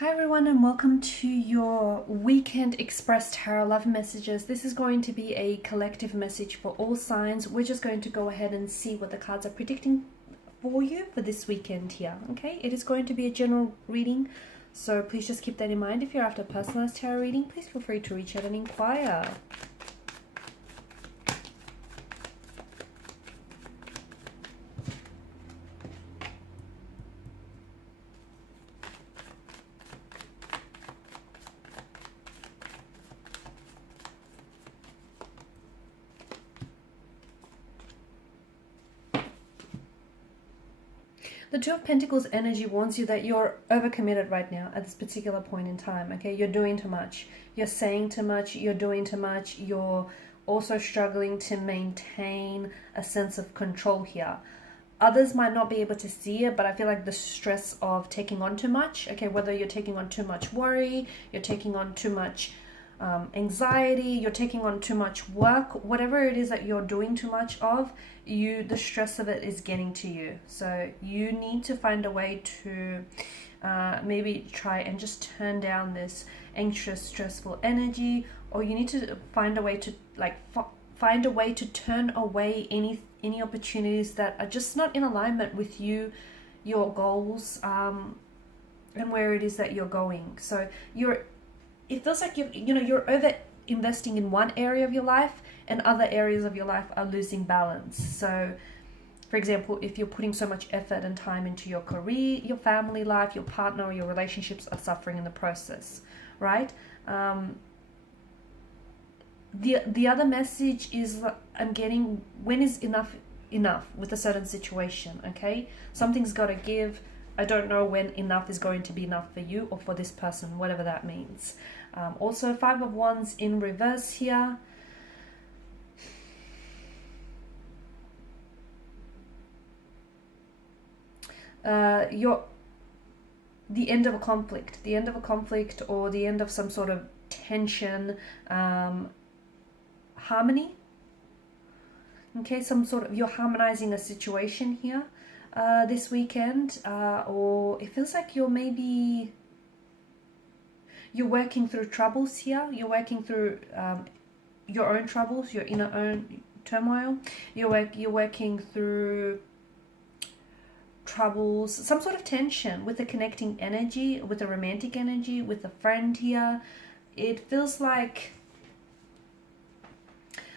Hi everyone and welcome to your Weekend Express Tarot Love Messages. This is going to be a collective message for all signs. We're just going to go ahead and see what the cards are predicting for you for this weekend here, okay? It is going to be a general reading, so please just keep that in mind. If you're after a personalized tarot reading, please feel free to reach out and inquire. The Two of Pentacles energy warns you that you're overcommitted right now at this particular point in time, okay? You're doing too much. You're saying too much. You're doing too much. You're also struggling to maintain a sense of control here. Others might not be able to see it, but I feel like the stress of taking on too much, okay? Whether you're taking on too much worry, you're taking on too much anxiety, you're taking on too much work, whatever it is that you're doing too much of, the stress of it is getting to you. So you need to find a way to maybe try and just turn down this anxious, stressful energy, or you need to find a way to find a way to turn away any opportunities that are just not in alignment with you, your goals, and where it is that you're going. So it feels like you're over investing in one area of your life and other areas of your life are losing balance. So for example, if you're putting so much effort and time into your career, your family life, your partner or your relationships are suffering in the process, right? The other message is I'm getting, when is enough with a certain situation, okay? Something's got to give. I don't know when enough is going to be enough for you or for this person, whatever that means. Also, Five of Wands in reverse here. The end of a conflict, or the end of some sort of tension, harmony. Okay, you're harmonizing a situation here this weekend, or it feels like you're working through troubles here. You're working through your own troubles, your inner own turmoil. You're working through troubles, some sort of tension with a connecting energy, with a romantic energy, with a friend here. It feels like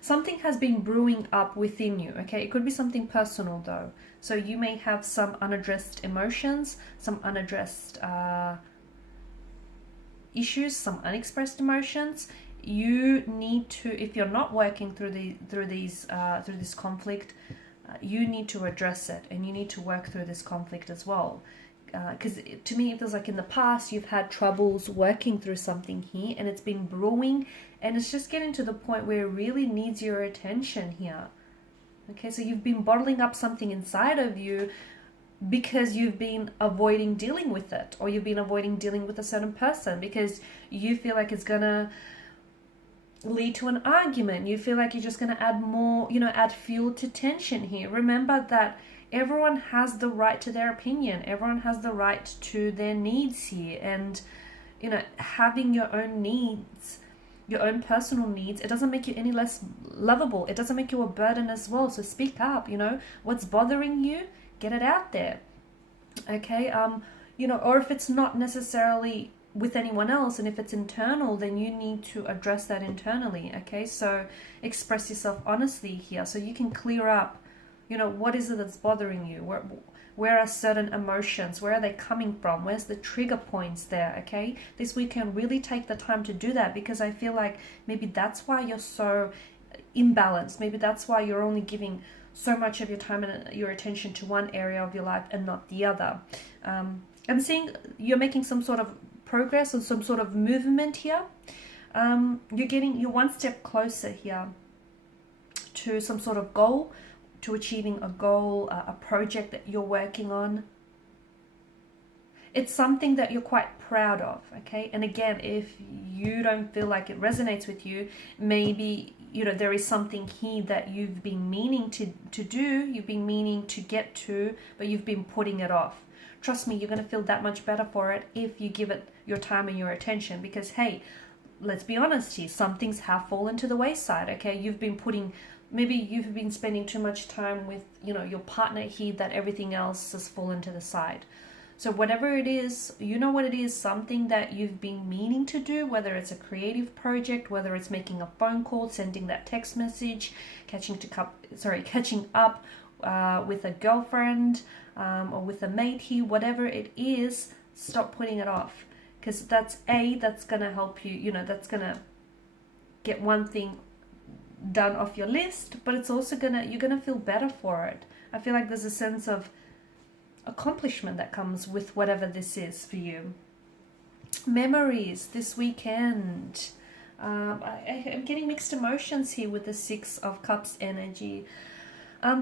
something has been brewing up within you, okay? It could be something personal though. So you may have some unaddressed emotions, some unaddressed issues, some unexpressed emotions. You need to, if you're not working through this conflict, you need to address it, and you need to work through this conflict as well. Because to me it feels like in the past you've had troubles working through something here, and it's been brewing, and it's just getting to the point where it really needs your attention here. Okay, so you've been bottling up something inside of you because you've been avoiding dealing with it, or you've been avoiding dealing with a certain person because you feel like it's gonna lead to an argument. You feel like you're just gonna add more, add fuel to tension here. Remember that everyone has the right to their opinion. Everyone has the right to their needs here. And, having your own needs, your own personal needs, it doesn't make you any less lovable. It doesn't make you a burden as well. So speak up, what's bothering you, get it out there. Okay. Or if it's not necessarily with anyone else, and if it's internal, then you need to address that internally. Okay. So express yourself honestly here so you can clear up, what is it that's bothering you? Where are certain emotions? Where are they coming from? Where's the trigger points there? Okay. This weekend, really take the time to do that, because I feel like maybe that's why you're so imbalanced. Maybe that's why you're only giving so much of your time and your attention to one area of your life and not the other. I'm seeing you're making some sort of progress or some sort of movement here. You're one step closer here to some sort of goal, to achieving a goal, a project that you're working on. It's something that you're quite proud of, okay? And again, if you don't feel like it resonates with you, maybe there is something here that you've been meaning to do, you've been meaning to get to, but you've been putting it off. Trust me, you're going to feel that much better for it if you give it your time and your attention, because hey, let's be honest here, some things have fallen to the wayside. Okay, maybe you've been spending too much time with, you know, your partner here, that everything else has fallen to the side. So whatever it is, you know what it is, something that you've been meaning to do, whether it's a creative project, whether it's making a phone call, sending that text message, catching up with a girlfriend or with a mate here, whatever it is, stop putting it off. Because that's gonna help you, you know, that's gonna get one thing done off your list, but it's also you're gonna feel better for it. I feel like there's a sense of accomplishment that comes with whatever this is for you. Memories this weekend. I'm getting mixed emotions here with the Six of Cups energy.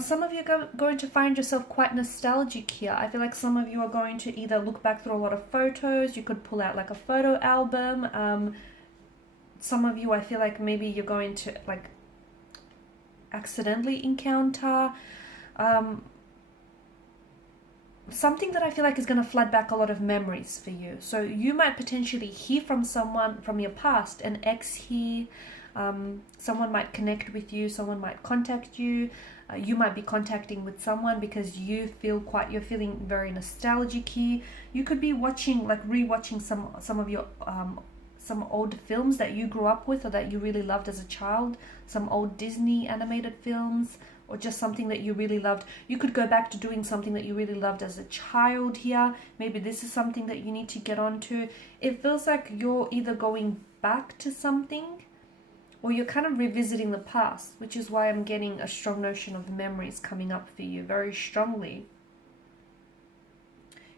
Some of you are going to find yourself quite nostalgic here. I feel like some of you are going to either look back through a lot of photos. You could pull out like a photo album. Some of you, I feel like maybe you're going to like accidentally encounter something that I feel like is going to flood back a lot of memories for you. So you might potentially hear from someone from your past, an ex here. Someone might connect with you, someone might contact you. You might be contacting with someone because you're feeling very nostalgic here. You could be rewatching some of your some old films that you grew up with or that you really loved as a child, some old Disney animated films, or just something that you really loved. You could go back to doing something that you really loved as a child here. Maybe this is something that you need to get onto. It feels like you're either going back to something or you're kind of revisiting the past, which is why I'm getting a strong notion of memories coming up for you very strongly.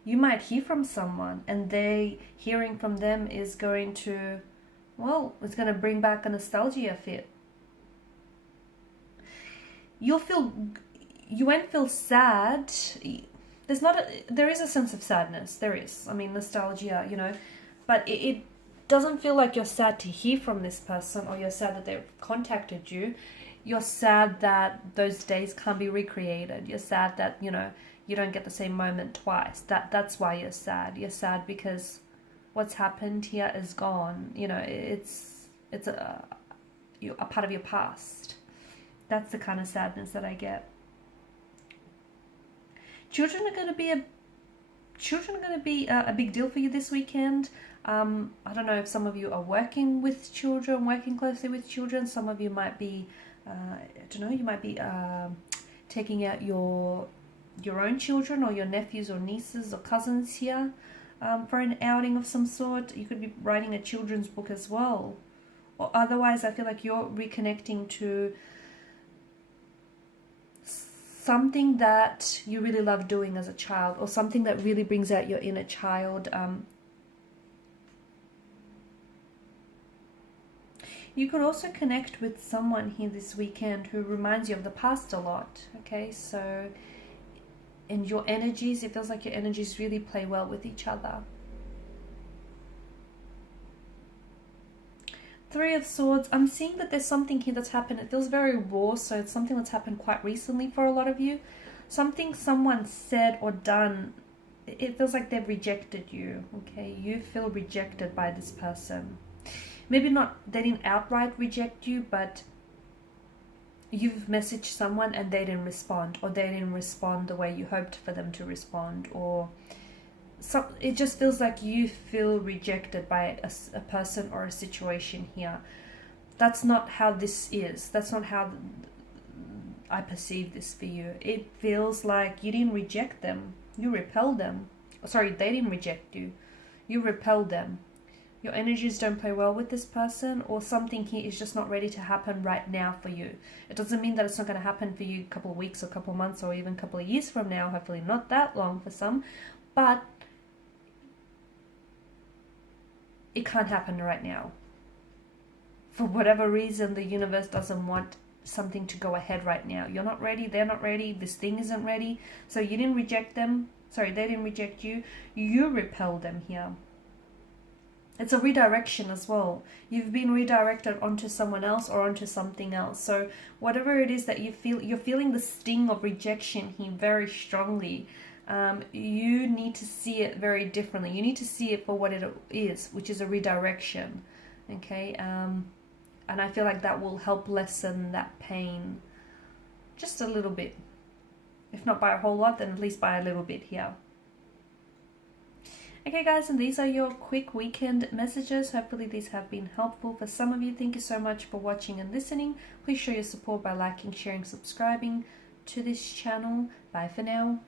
You might hear from someone and hearing from them is going to, well, it's going to bring back a nostalgia fit. You won't feel sad. There is a sense of sadness. There is. I mean, nostalgia, you know, but it doesn't feel like you're sad to hear from this person or you're sad that they've contacted you. You're sad that those days can't be recreated. You're sad that, you know, you don't get the same moment twice. That's why you're sad. You're sad because what's happened here is gone. You know, it's a part of your past. That's the kind of sadness that I get. Children are going to be a big deal for you this weekend. I don't know if some of you are working with children, working closely with children. Some of you might be, you might be taking out your own children or your nephews or nieces or cousins here for an outing of some sort. You could be writing a children's book as well. Or otherwise, I feel like you're reconnecting to something that you really love doing as a child, or something that really brings out your inner child. You could also connect with someone here this weekend who reminds you of the past a lot. Okay, so in your energies, it feels like your energies really play well with each other. Three of Swords. I'm seeing that there's something here that's happened. It feels very raw, so it's something that's happened quite recently for a lot of you. Something someone said or done, it feels like they've rejected you. Okay, you feel rejected by this person. Maybe not, they didn't outright reject you, but you've messaged someone and they didn't respond, or they didn't respond the way you hoped for them to respond, or so it just feels like you feel rejected by a person or a situation here. That's not how this is. That's not how I perceive this for you. It feels like you didn't reject them. You repelled them. Sorry, they didn't reject you. You repelled them. Your energies don't play well with this person, or something here is just not ready to happen right now for you. It doesn't mean that it's not going to happen for you a couple of weeks or a couple of months or even a couple of years from now. Hopefully not that long for some. But it can't happen right now. For whatever reason, the universe doesn't want something to go ahead right now. You're not ready, they're not ready, this thing isn't ready. So you didn't reject them. Sorry, they didn't reject you. You repelled them here. It's a redirection as well. You've been redirected onto someone else or onto something else. So whatever it is that you feel, you're feeling the sting of rejection here very strongly. you need to see it very differently. You need to see it for what it is, which is a redirection. Okay, and I feel like that will help lessen that pain just a little bit. If not by a whole lot, then at least by a little bit here. Okay guys, and these are your quick weekend messages. Hopefully these have been helpful for some of you. Thank you so much for watching and listening. Please show your support by liking, sharing, subscribing to this channel. Bye for now.